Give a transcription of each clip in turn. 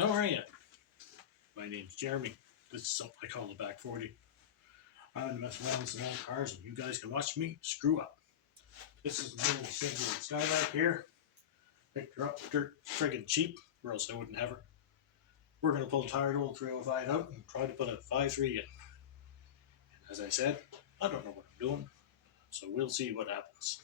How are you? My name's Jeremy. This is something I call the back 40. I'm going to mess around with some old cars and you guys can watch me screw up. This is the little single Skylark here. Picked her up dirt friggin' cheap, or else I wouldn't have her. We're going to pull a tired old 305 out and try to put a 5.3 in. And as I said, I don't know what I'm doing, so we'll see what happens.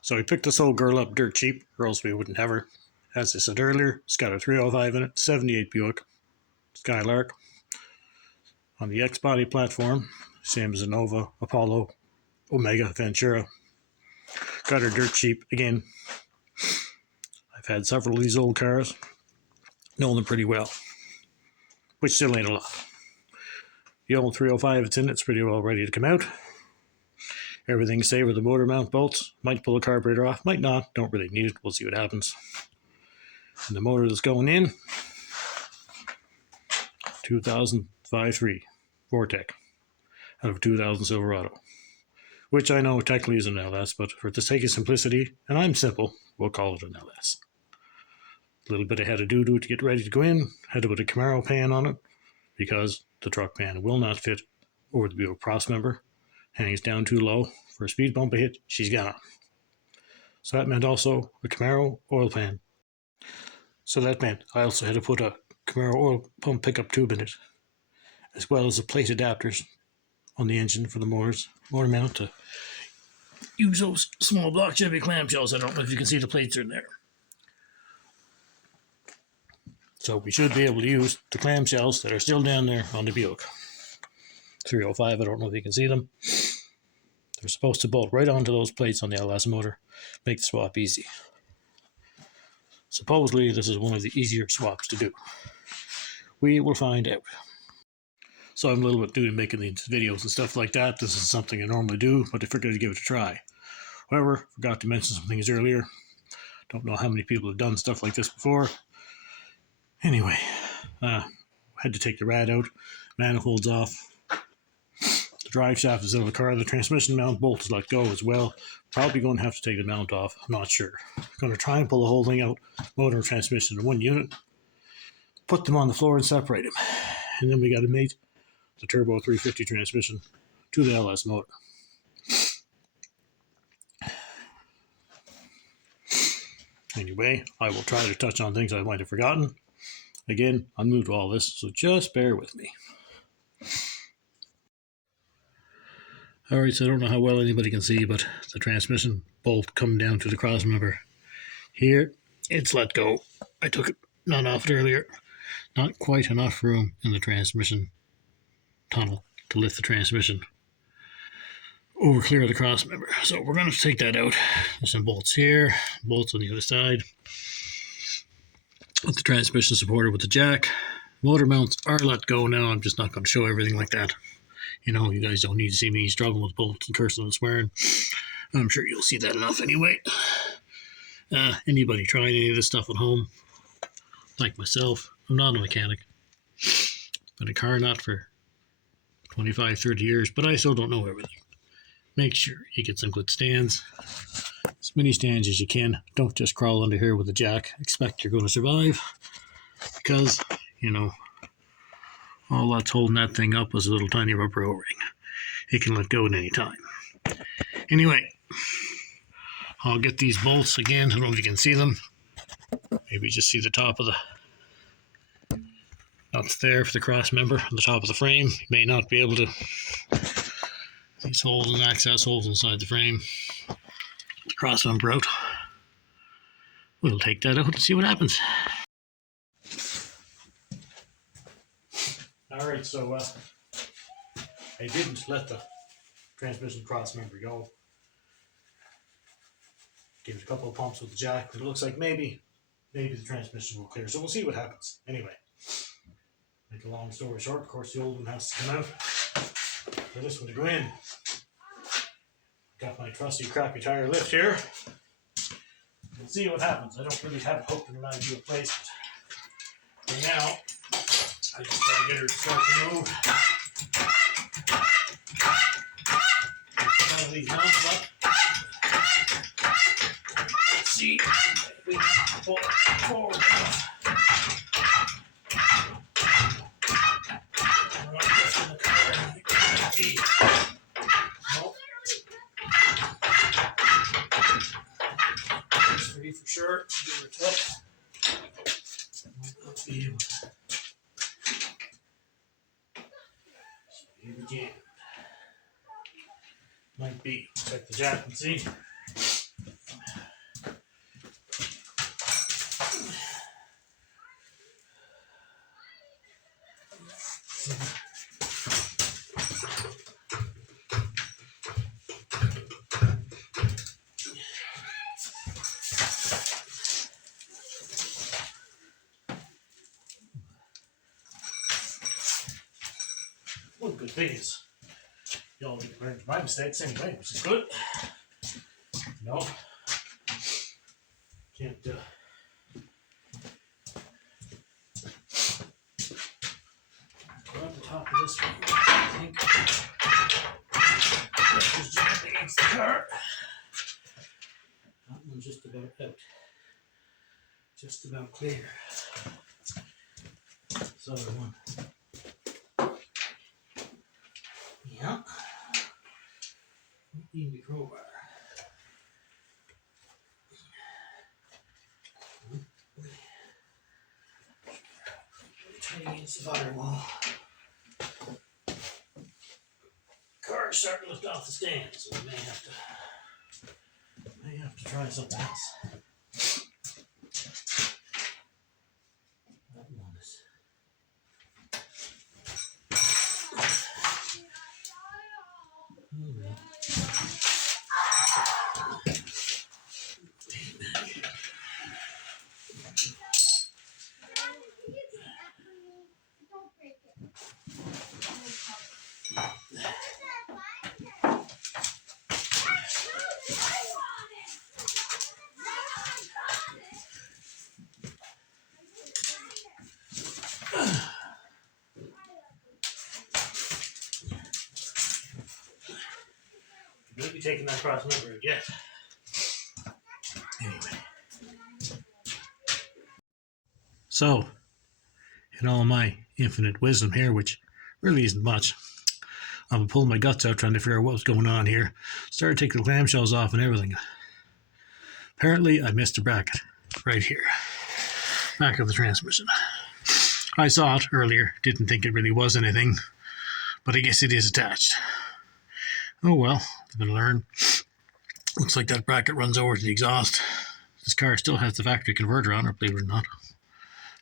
So we picked this old girl up dirt cheap, or else we wouldn't have her. As I said earlier, it's got a 305 in it, 78 Buick Skylark on the X body platform, same as a Nova, Apollo, Omega, Ventura. Got her dirt cheap again. I've had several of these old cars, know them pretty well, which still ain't a lot. The old 305 it's in, it's pretty well ready to come out. Everything's safe with the motor mount bolts. Might pull the carburetor off, might not, don't really need it, we'll see what happens. And the motor that's going in, 2005 5.3 Vortec out of 2000 Silverado, which I know technically is an LS, but for the sake of simplicity, and I'm simple, we'll call it an LS. A little bit of head of doo-doo to get ready to go in, had to put a Camaro pan on it, because the truck pan will not fit over the Buick cross member, hangs down too low. For a speed bump hit, she's gone. So that meant also a Camaro oil pan. So that meant I also had to put a Camaro oil pump pickup tube in it, as well as the plate adapters on the engine for the motor mount to use those small block Chevy clamshells. I don't know if you can see the plates in there. So we should be able to use the clamshells that are still down there on the Buick 305. I don't know if you can see them. They're supposed to bolt right onto those plates on the LS motor, make the swap easy. Supposedly, this is one of the easier swaps to do. We will find out. So I'm a little bit new to making these videos and stuff like that. This is something I normally do, but I figured to give it a try. However, forgot to mention some things earlier. Don't know how many people have done stuff like this before. Anyway, had to take the rad out, manifolds off. The drive shaft is out of the car. The transmission mount bolt is let go as well. Probably going to have to take the mount off. I'm not sure. Going to try and pull the whole thing out, motor and transmission in one unit, put them on the floor and separate them. And then we got to mate the turbo 350 transmission to the LS motor. Anyway, I will try to touch on things I might have forgotten. Again, I'm new to all this, so just bear with me. Alright, so I don't know how well anybody can see, but the transmission bolt coming down to the cross member. Here, it's let go. I took it, not off it earlier. Not quite enough room in the transmission tunnel to lift the transmission over clear the cross member. So we're going to take that out. There's some bolts here, bolts on the other side. With the transmission supporter with the jack. Motor mounts are let go now. I'm just not going to show everything like that. You know, you guys don't need to see me struggling with bolts and cursing and swearing. I'm sure you'll see that enough anyway. Anybody trying any of this stuff at home, like myself, I'm not a mechanic. Been a car nut for 25, 30 years, but I still don't know everything. Make sure you get some good stands. As many stands as you can. Don't just crawl under here with a jack. Expect you're going to survive. Because, you know, all that's holding that thing up is a little tiny rubber O-ring. It can let go at any time. Anyway, I'll get these bolts again. I don't know if you can see them. Maybe just see the top of the nuts there for the cross member on the top of the frame. You may not be able to. These holes and access holes inside the frame. The cross member out. We'll take that out and see what happens. Alright, so I didn't let the transmission cross member go. Gave it a couple of pumps with the jack, but it looks like maybe the transmission will clear. So we'll see what happens. Anyway, make a long story short, of course the old one has to come out for this one to go in. Got my trusty crappy tire lift here. We'll see what happens. I don't really have hope in an ideal placement. For now, I just gotta get her to start to move. Get some of these mounts up. We pull it forward. Three for sure. Give her a touch. Might not be able to. Here again. Might be. Check the jack and see. One good thing is, you all get to learn from my mistakes anyway, which is good. No, can't grab the top of this one. I think just jammed against the car. That one's just about out. Just about clear. This other one. Yeah. Need the crowbar. Trying against the firewall. Car's starting to lift off the stand, so we may have to try something else. That one is. Won't be taking that cross number yet. Anyway. So, in all my infinite wisdom here, which really isn't much, I'm pulling my guts out trying to figure out what was going on here. Started taking the clamshells off and everything. Apparently, I missed a bracket right here, back of the transmission. I saw it earlier, didn't think it really was anything, but I guess it is attached. Oh well, I'm going to learn. Looks like that bracket runs over to the exhaust. This car still has the factory converter on it, believe it or not.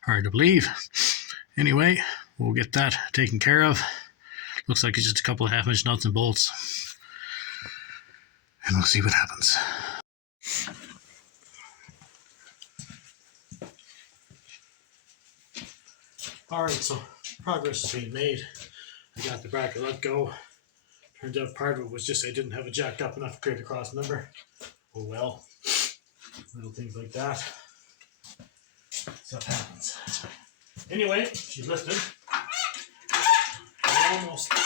Hard to believe. Anyway, we'll get that taken care of. Looks like it's just a couple of half-inch nuts and bolts. And we'll see what happens. Alright, so progress is being made. I got the bracket let go. Turns out part of it was just I didn't have it jacked up enough to create a cross number. Oh well. Little things like that. Stuff happens. Anyway, she's lifted. We're almost out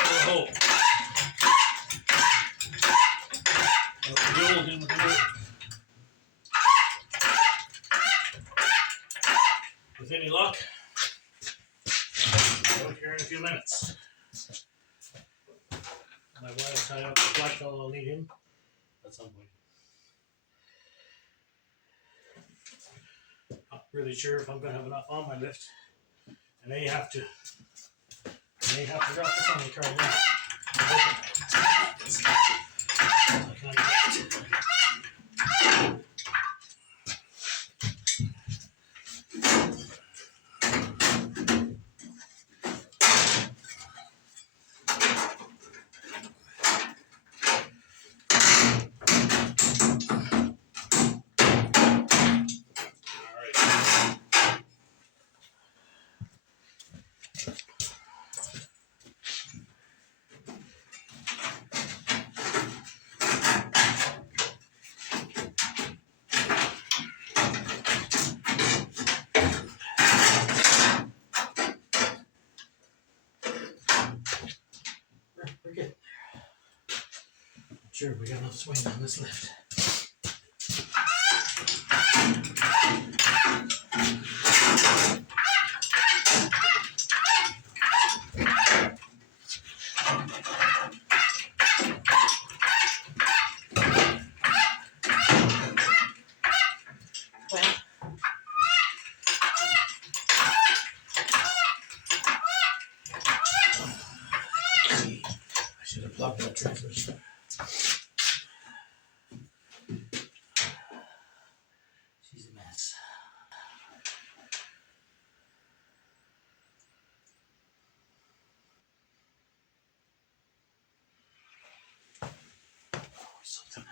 of the hole. The old in with the new. With any luck, I'll be here in a few minutes. My wire tied up the black fellow, I'll need him at some point. Not really sure if I'm going to have enough on my lift. I may have to drop this on the car now. Sure, we got enough swing on this lift. that transmission. She's a mess. Something.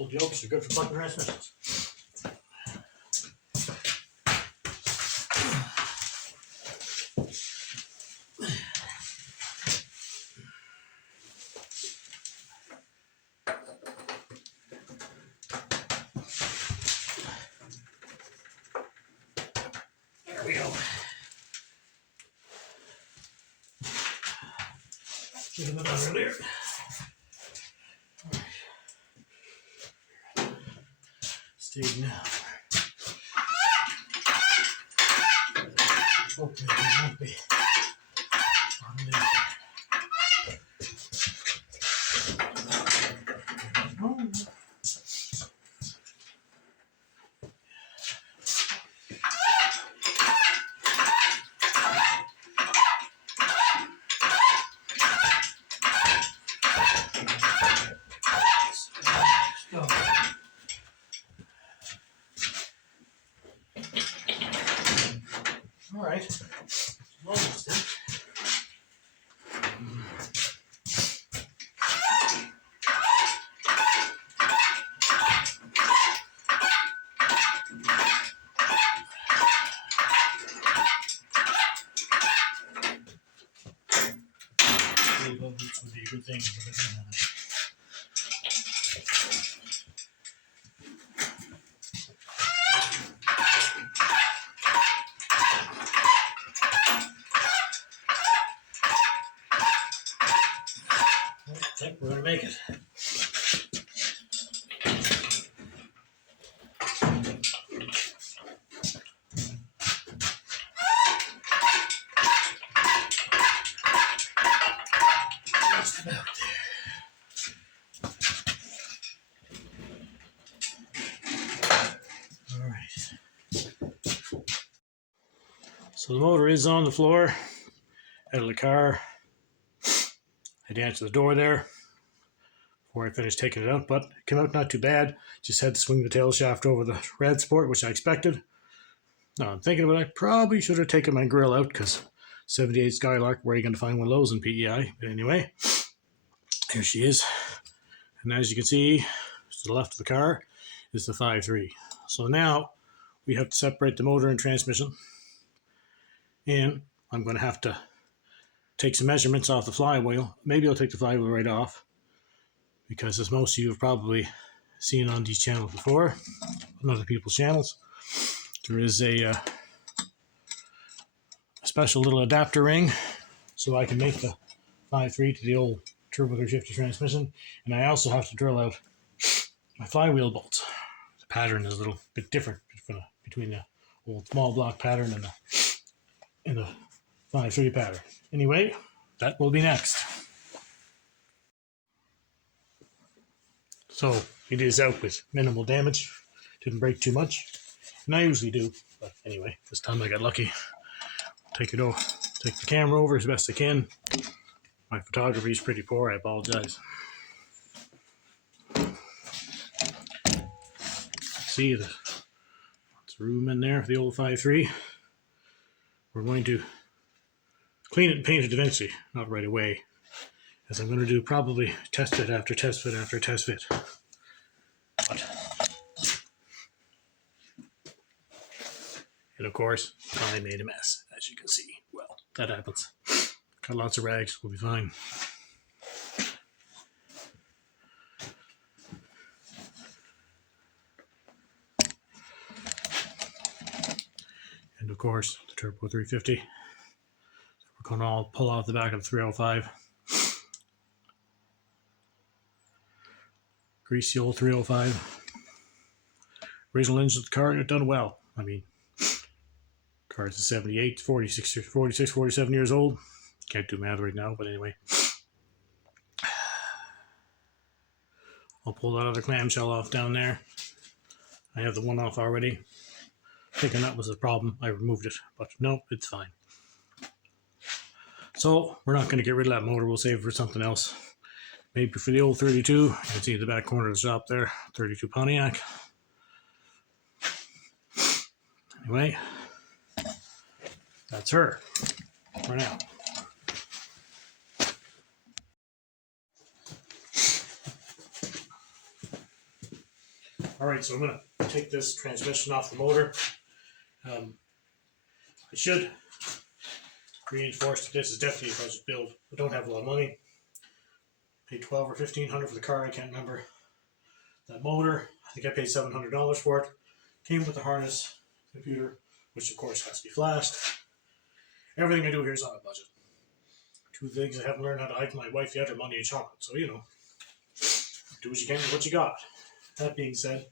Old yokes are good for plugging transmissions. There we go. Get them under there. Stay now. Hopefully it won't be on there. All right. Almost done. This would be a good thing. I think we're going to make it. Just about there. All right. So the motor is on the floor out of the car. I had to answer the door there before I finished taking it out, but it came out not too bad. Just had to swing the tail shaft over the red sport, which I expected. Now I'm thinking about it, I probably should have taken my grill out because 78 Skylark, where are you going to find one of those in PEI? But anyway, here she is. And as you can see, to the left of the car is the 5.3. So now we have to separate the motor and transmission. And I'm going to have to take some measurements off the flywheel. Maybe I'll take the flywheel right off, because as most of you have probably seen on these channels before, on other people's channels, there is a special little adapter ring so I can make the 5.3 to the old turbo 350 transmission. And I also have to drill out my flywheel bolts. The pattern is a little bit different between the old small block pattern and the 5.3 pattern. Anyway, that will be next. So it is out with minimal damage. Didn't break too much. And I usually do. But anyway, this time I got lucky. Take the camera over as best I can. My photography is pretty poor. I apologize. See, there's room in there for the old 5.3. We're going to clean it and paint it eventually, not right away, as I'm going to do probably test fit after test fit after test fit. But, and of course, I made a mess, as you can see. Well, that happens. Got lots of rags, we'll be fine. And of course, the Turbo 350. We're going to all pull off the back of the 305. Grease the old 305. Original engine of the car, it done well. I mean, car's a 78, 46, 47 years old. Can't do math right now, but anyway. I'll pull that other clamshell off down there. I have the one off already. Thinking that was the problem. I removed it, but no, it's fine. So we're not going to get rid of that motor. We'll save it for something else. Maybe for the old 32. You can see the back corner of the shop there. 32 Pontiac. Anyway, that's her for now. Alright, so I'm going to take this transmission off the motor. I should reinforce that this is definitely a budget build. I don't have a lot of money. Paid $1,200 or $1,500 for the car, I can't remember. That motor, I think I paid $700 for it. Came with the harness, computer, which of course has to be flashed. Everything I do here is on a budget. Two things I haven't learned how to hide from my wife yet are money and chocolate. So, you know, do what you can with what you got. That being said,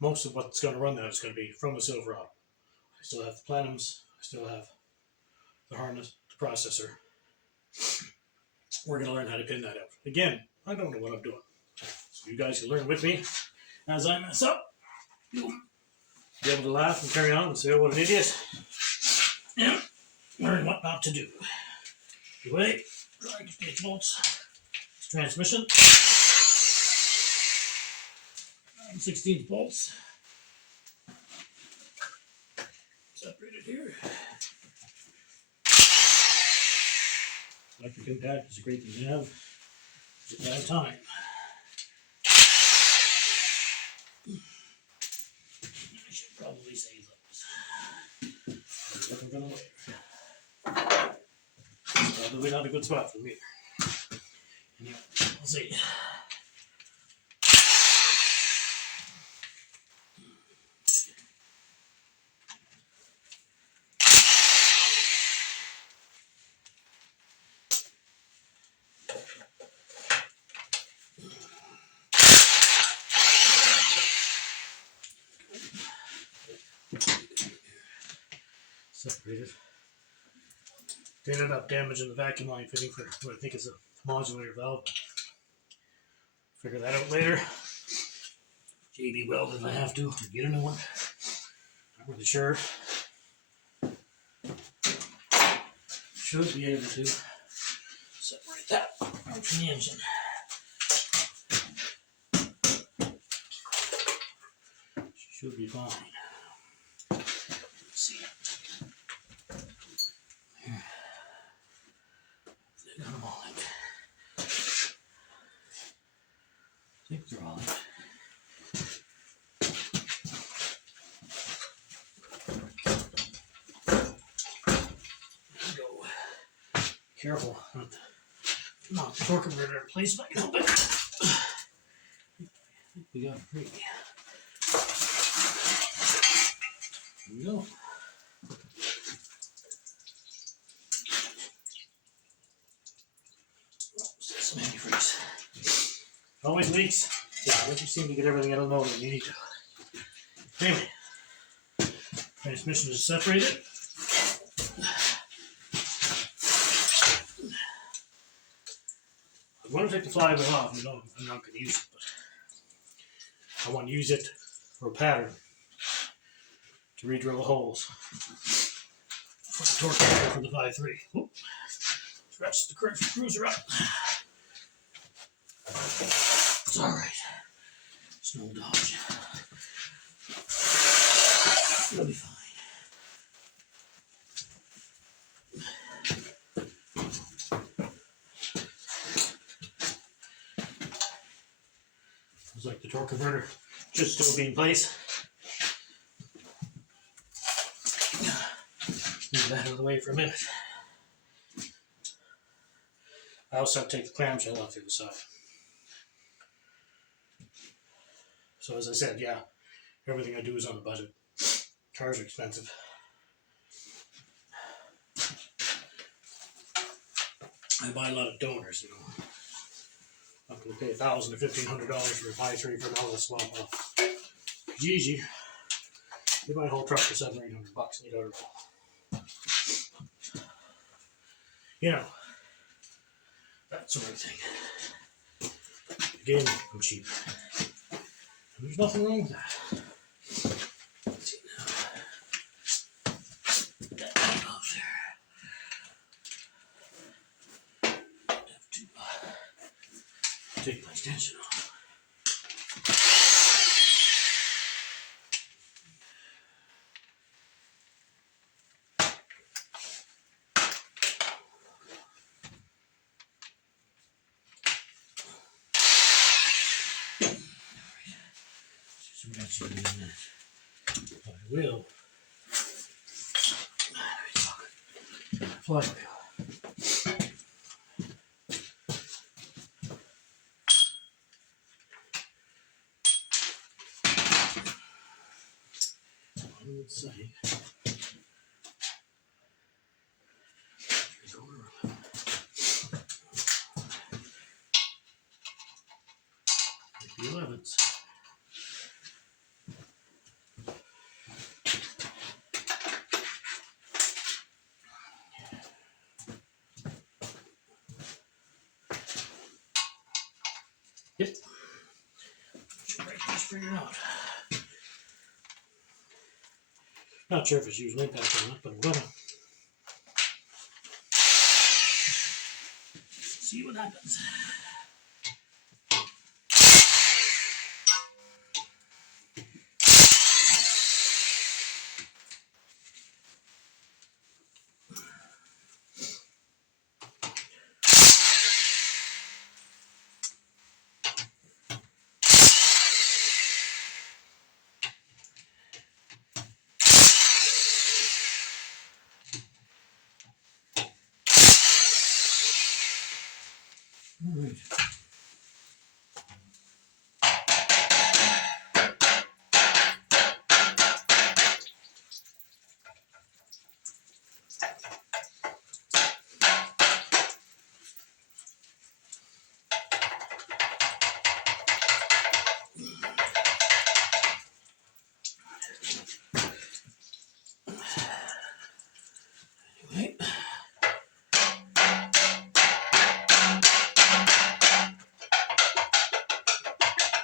most of what's going to run that is going to be from the Silverado. I still have the Platinums, I still have the harness, the processor. We're going to learn how to pin that out. Again, I don't know what I'm doing. So you guys can learn with me as I mess up. You'll be able to laugh and carry on and say, oh, what an idiot. Yeah, learn what not to do. Anyway, try to get these bolts. This transmission. 16 bolts. Separated here. Electric impact is a great thing to have. It's a bad time. I should probably save those. Never gonna wait. It's probably not a good spot for me. Anyway, we'll see. Separated. They ended up damaging the vacuum line fitting for what I think is a modulator valve. Figure that out later. JB weld if I have to, or get a new one. Not really sure. Should be able to separate that from the engine. Should be fine. Let's see. Here. They got them all in. I think they're all in. There we go. Careful. Not the torque converter in place, but I can help it. I think we got it free. There we go. Some antifreeze. Always leaks. Yeah, once you seem to get everything out of the motor, you need to. Anyway, transmission is separated. I'm going to take the flywheel off. You know, I'm not going to use it, but I want to use it for a pattern to re-drill the holes for the torque converter for the 5.3. Stretch the cruiser up. It's alright. It's no dodge. It'll be fine. Looks like the torque converter should still be in place. Move that out of the way for a minute. I also have to take the clamshell off the other side. So as I said, yeah, everything I do is on a budget. Cars are expensive. I buy a lot of donors, you know. I'm going to pay $1,000 to $1,500 for a 5.3 for all this. Well, Gigi, you buy a whole truck for $700 or $800 and you don't know. You know, that sort of thing. Again, I'm cheap. And there's nothing wrong with that. Let's see now. Put that one off there. I have to take my extension off. Flywheel. Flywheel. Let's see. The 11s. Yep. Should break this figure out. Not sure if it's using impact or not, but I'm gonna see what happens. All right.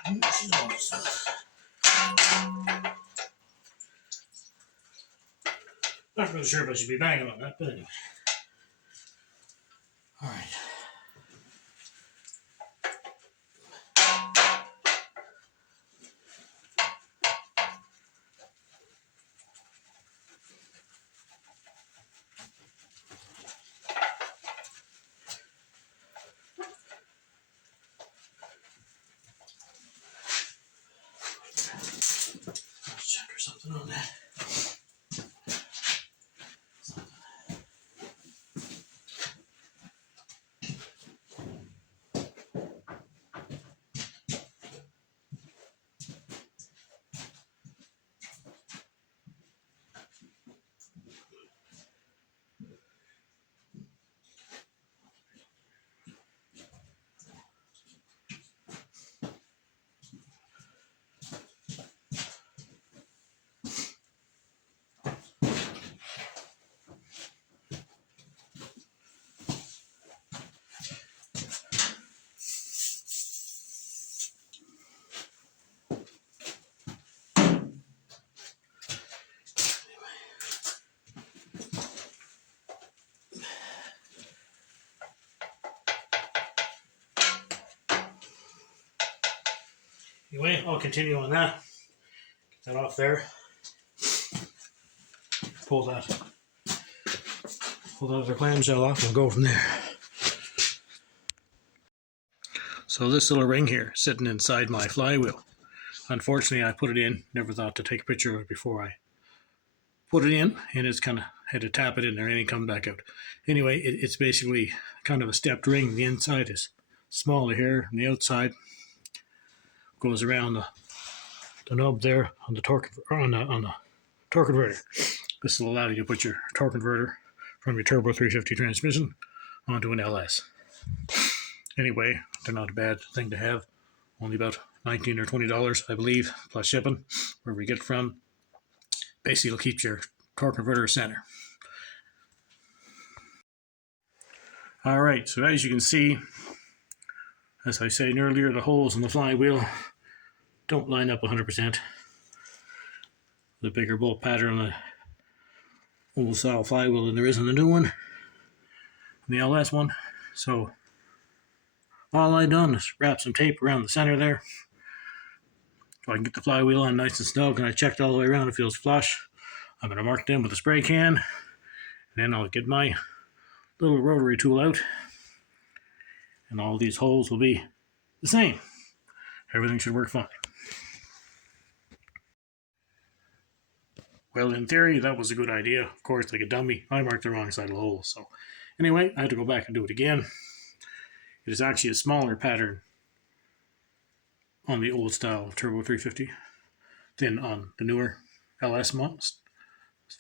Anyway. Not really sure if I should be banging on that, but anyway. All right. Let's check or something on that. Anyway, I'll continue on that. Get that off there. Pull that other clamshell off and go from there. So this little ring here sitting inside my flywheel. Unfortunately, I put it in. Never thought to take a picture of it before I put it in, and it's kind of had to tap it in there and it come back out. Anyway, it's basically kind of a stepped ring. The inside is smaller here, and the outside goes around the nub there on the torque torque converter. This will allow you to put your torque converter from your Turbo 350 transmission onto an LS. Anyway, they're not a bad thing to have. Only about $19 or $20, I believe, plus shipping, wherever you get it from. Basically, it'll keep your torque converter center. All right, so as you can see, as I said earlier, the holes in the flywheel don't line up 100%. The bigger bolt pattern on the old style flywheel than there is on the new one, the LS one. So all I done is wrap some tape around the center there so I can get the flywheel on nice and snug, and I checked all the way around, it feels flush. I'm going to mark them with a spray can, and then I'll get my little rotary tool out, and all these holes will be the same. Everything should work fine. Well, in theory, that was a good idea. Of course, like a dummy, I marked the wrong side of the hole. So anyway, I had to go back and do it again. It is actually a smaller pattern on the old style Turbo 350 than on the newer LS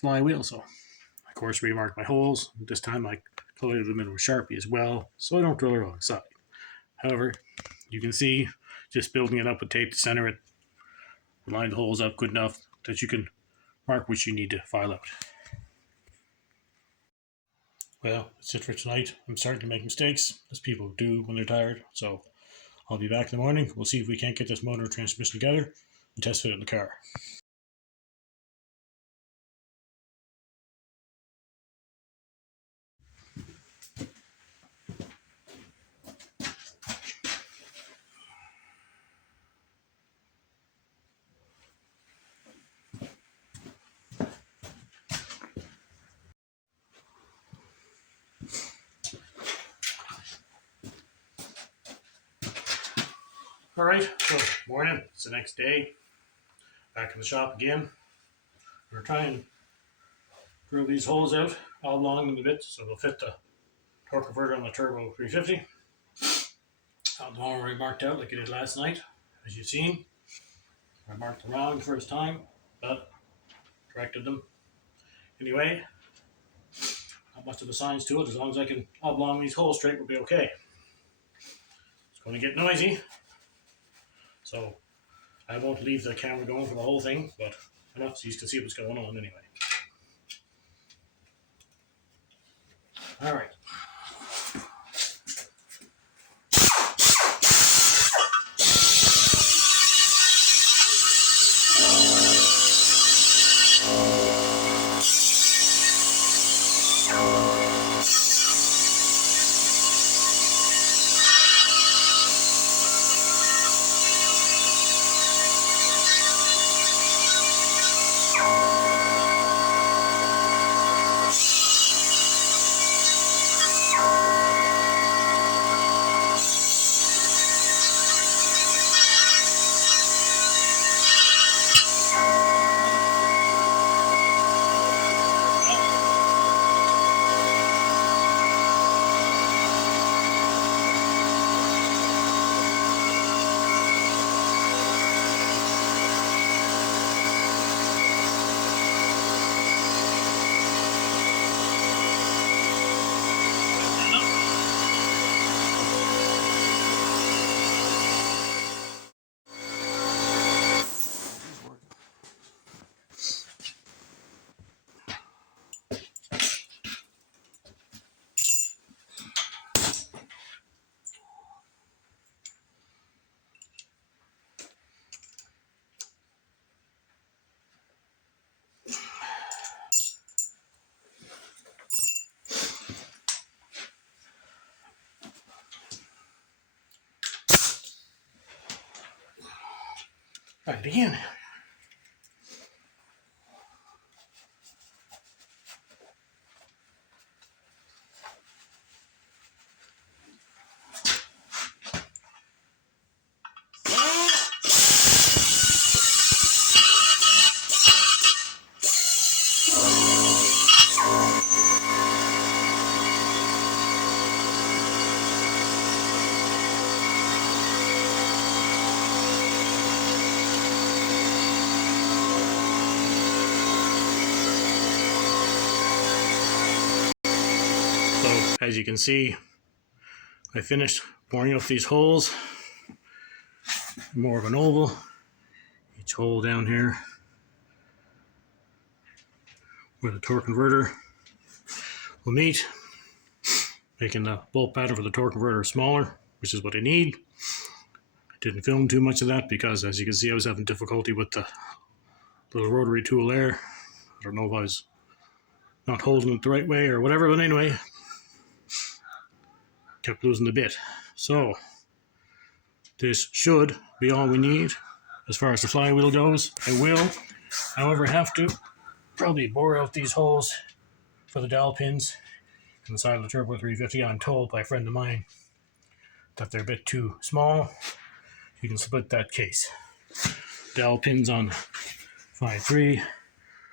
flywheel. So, of course, remarked my holes. This time I colored them in with Sharpie as well, so I don't drill the wrong side. However, you can see, just building it up with tape to center it, line the holes up good enough that you can mark what you need to file out. Well, that's it for tonight. I'm starting to make mistakes, as people do when they're tired, so I'll be back in the morning. We'll see if we can't get this motor and transmission together and test fit it in the car. All right, so morning, it's the next day. Back in the shop again. We're trying to drill these holes out, all along them a bit, so they'll fit the torque converter on the Turbo 350. I'm already marked out like I did last night, as you've seen. I marked them wrong the first time, but corrected them. Anyway, not much of a science to it. As long as I can oblong these holes straight, we'll be okay. It's going to get noisy, so I won't leave the camera going for the whole thing, but enough so you can see what's going on anyway. All right. Try it again. as you can see, I finished boring out these holes. More of an oval. Each hole down here where the torque converter will meet, making the bolt pattern for the torque converter smaller, which is what I need. I didn't film too much of that because, as you can see, I was having difficulty with the little rotary tool there. I don't know if I was not holding it the right way or whatever, but anyway, kept losing the bit. So this should be all we need as far as the flywheel goes. I will, however, have to probably bore out these holes for the dowel pins inside of the Turbo 350. I'm told by a friend of mine that they're a bit too small. You can split that case. Dowel pins on 5.3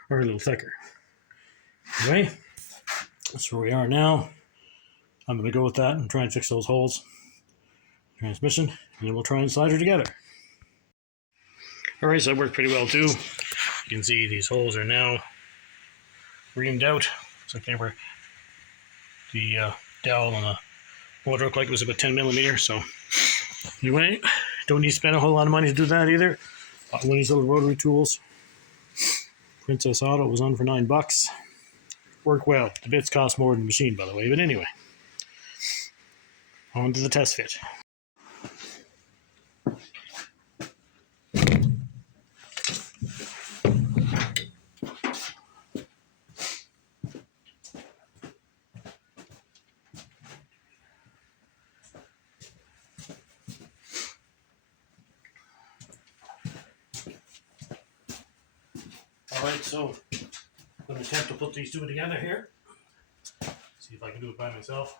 are a little thicker. Anyway, that's where we are now. I'm going to go with that and try and fix those holes. Transmission, and then we'll try and slide her together. Alright, so that worked pretty well too. You can see these holes are now reamed out. Looks like they were the dowel on the motor looked like it was about 10 millimeters. So anyway, don't need to spend a whole lot of money to do that either. One of these little rotary tools. Princess Auto was on for $9. Worked well. The bits cost more than the machine, by the way, but anyway. On to the test fit. Alright, so I'm going to attempt to put these two together here. See if I can do it by myself.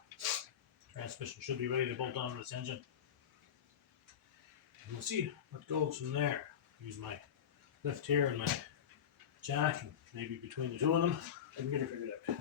Transmission should be ready to bolt onto this engine. And we'll see what goes from there. Use my lift here and my jack, and maybe between the two of them, I can get her figured out.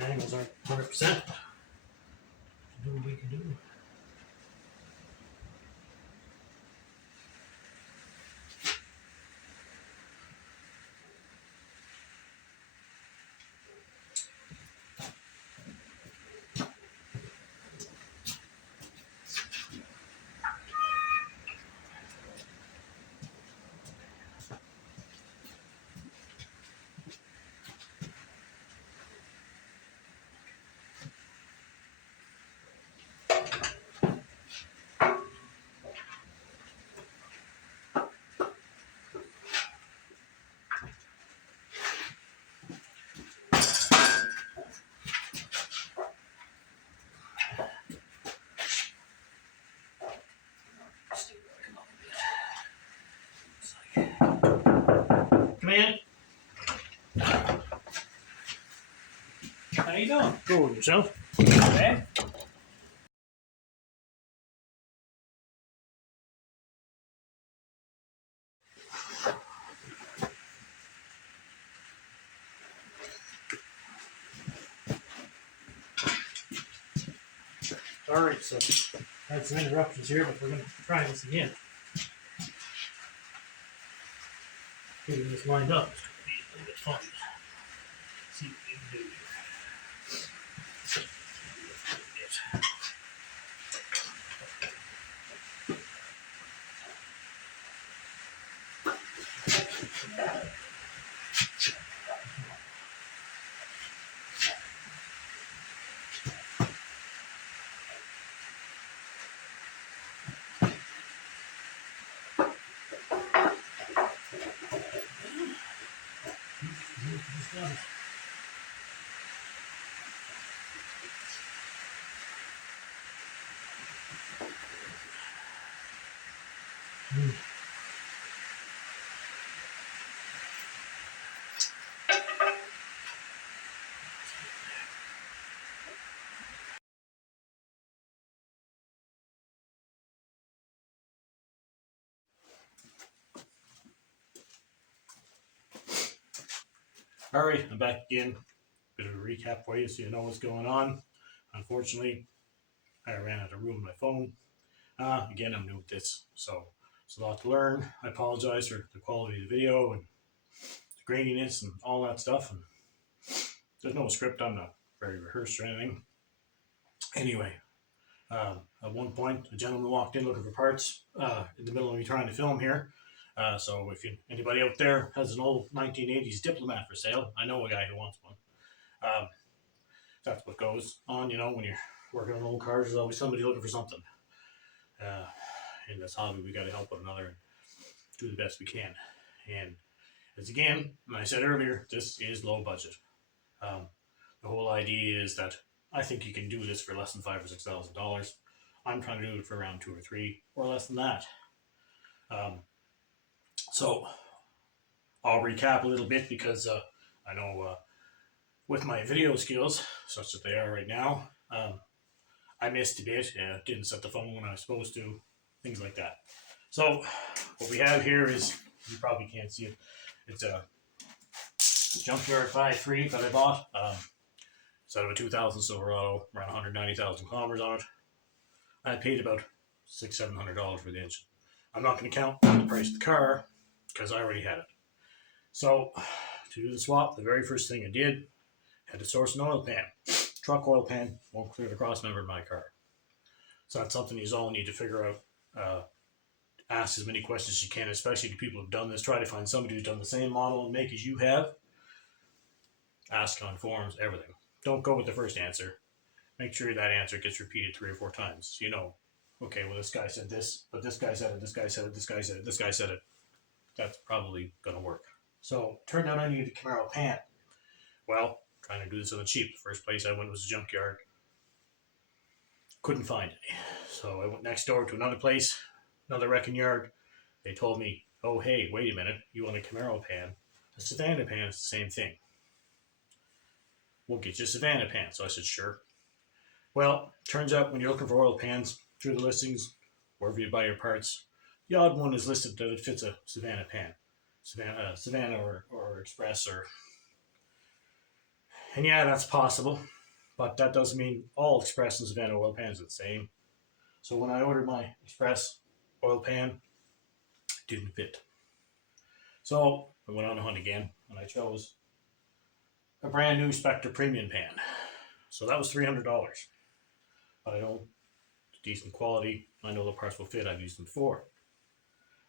Angles aren't 100%. Do what we can do. Come in. How you doing? Go with yourself. Okay. Alright, so I had some interruptions here, but we're going to try this again. Getting this lined up is going to be a little bit fun. See what we can do here. Alright, I'm back again. Bit of a recap for you so you know what's going on. Unfortunately, I ran out of room on my phone. Again, I'm new at this, so it's a lot to learn. I apologize for the quality of the video and the graininess and all that stuff. And there's no script. I'm not very rehearsed or anything. Anyway, at one point, a gentleman walked in looking for parts in the middle of me trying to film here. So if anybody out there has an old 1980s Diplomat for sale, I know a guy who wants one. That's what goes on, when you're working on old cars. There's always somebody looking for something. In this hobby, we got to help one another and do the best we can. And as again, I said earlier, this is low budget. The whole idea is that I think you can do this for less than $5,000 or $6,000. I'm trying to do it for around 2 or 3 or less than that. So I'll recap a little bit because I know with my video skills, such that they are right now, I missed a bit. Didn't set the phone when I was supposed to, things like that. So what we have here is, you probably can't see it, it's a Junkyard 5.3 that I bought. It's out of a 2000 Silverado, around 190,000 kilometers on it. I paid about $600-700 for the engine. I'm not going to count the price of the car because I already had it. So to do the swap, the very first thing I did, had to source an oil pan. Truck oil pan won't clear the cross member in my car. So that's something you all need to figure out. Ask as many questions as you can, especially to people who've done this. Try to find somebody who's done the same model and make as you have. Ask on forums, everything. Don't go with the first answer. Make sure that answer gets repeated 3 or 4 times. Okay, well, this guy said this, but this guy said it, this guy said it, this guy said it, this guy said it. That's probably going to work. So, turned out I needed a Camaro pan. Well, trying to do this on the cheap. The first place I went was a junkyard. Couldn't find any. So I went next door to another place, another wrecking yard. They told me, oh, hey, wait a minute. You want a Camaro pan? A Savannah pan is the same thing. We'll get you a Savannah pan. So I said, sure. Well, turns out when you're looking for oil pans, through the listings, wherever you buy your parts, the odd one is listed that it fits a Savannah pan. Savannah or Express and yeah, that's possible, but that doesn't mean all Express and Savannah oil pans are the same. So when I ordered my Express oil pan, it didn't fit. So I went on a hunt again, and I chose a brand new Spectre Premium pan. So that was $300. But I know it's decent quality. I know the parts will fit. I've used them before.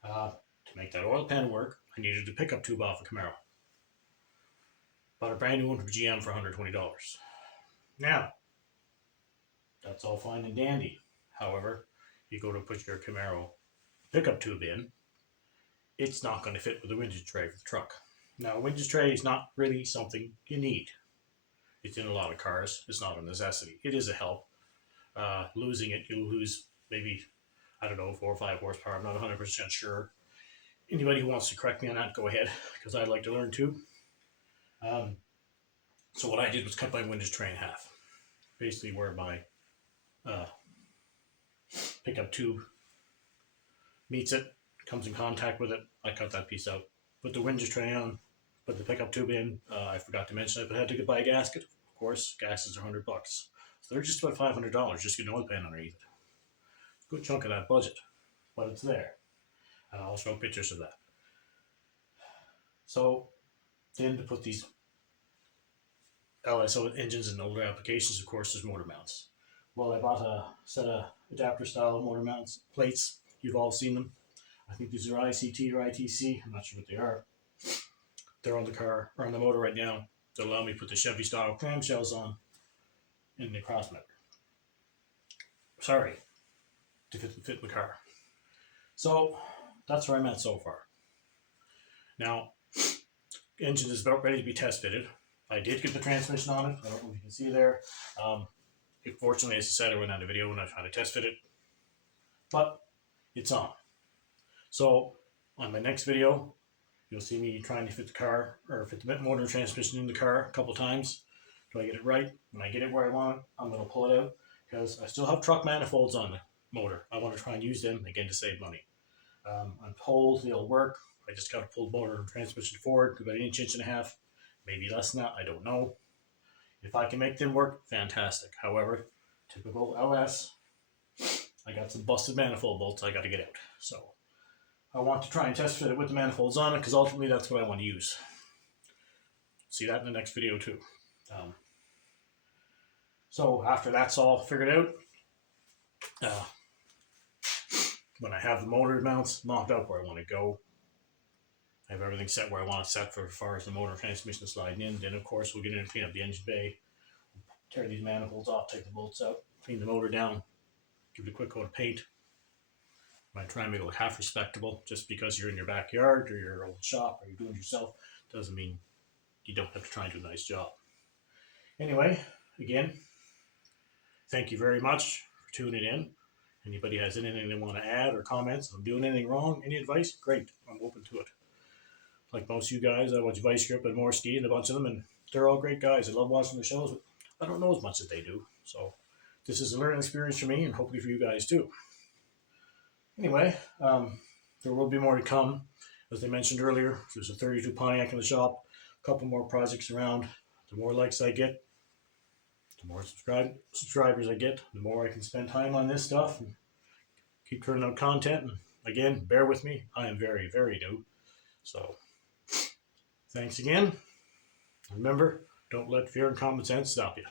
To make that oil pan work, I needed a pickup tube off a Camaro. Bought a brand new one from GM for $120. Now, that's all fine and dandy. However, you go to put your Camaro pickup tube in, it's not going to fit with the windage tray for the truck. Now, a windage tray is not really something you need. It's in a lot of cars. It's not a necessity. It is a help. Losing it, you'll lose maybe, 4 or 5 horsepower. I'm not 100% sure. Anybody who wants to correct me on that, go ahead, because I'd like to learn too. So what I did was cut my windage tray in half. Basically where my pickup tube meets it, comes in contact with it, I cut that piece out. Put the windage tray on, put the pickup tube in. I forgot to mention it, but I had to buy a gasket. Of course, gaskets are $100. So they're just about $500 just to get an oil pan underneath it. Good chunk of that budget, but it's there. And I'll show pictures of that. So then to put these LSO engines in older applications, of course, there's motor mounts. Well, I bought a set of adapter style motor mounts plates. You've all seen them. I think these are ICT or ITC. I'm not sure what they are. They're on the car or on the motor right now. They'll allow me to put the Chevy style clamshells on in the cross member. Sorry, to fit the car. So that's where I'm at so far. Now, engine is about ready to be test fitted. I did get the transmission on it. I don't know if you can see there. Fortunately, as I said, I went on the video when I tried to test fit it, but it's on. So on my next video, you'll see me trying to fit the car or fit the motor and transmission in the car a couple times. Do I get it right? When I get it where I want it, I'm going to pull it out because I still have truck manifolds on the motor. I want to try and use them again to save money. I'm told they'll work. I just got to pull the motor and transmission forward about an inch, inch and a half, maybe less than that. I don't know. If I can make them work, fantastic. However, typical LS, I got some busted manifold bolts I got to get out. So I want to try and test fit it with the manifolds on it because ultimately that's what I want to use. See that in the next video too. So after that's all figured out, when I have the motor mounts mocked up where I want to go, I have everything set where I want it set for as far as the motor transmission sliding in. Then of course we'll get in and clean up the engine bay, tear these manifolds off, take the bolts out, clean the motor down, give it a quick coat of paint. I might try and make it look half respectable. Just because you're in your backyard or your old shop or you're doing it yourself doesn't mean you don't have to try and do a nice job. Anyway, again, thank you very much for tuning in. Anybody has anything they want to add or comments, if I'm doing anything wrong, any advice, great. I'm open to it. Like most of you guys, I watch Vice Grip and Morski and a bunch of them, and they're all great guys. I love watching the shows, but I don't know as much as they do. So this is a learning experience for me and hopefully for you guys too. Anyway, there will be more to come. As I mentioned earlier, there's a 32 Pontiac in the shop, a couple more projects around. The more likes I get, the more subscribers I get, the more I can spend time on this stuff and keep turning out content. And again, bear with me. I am very, very new. So thanks again. Remember, don't let fear and common sense stop you.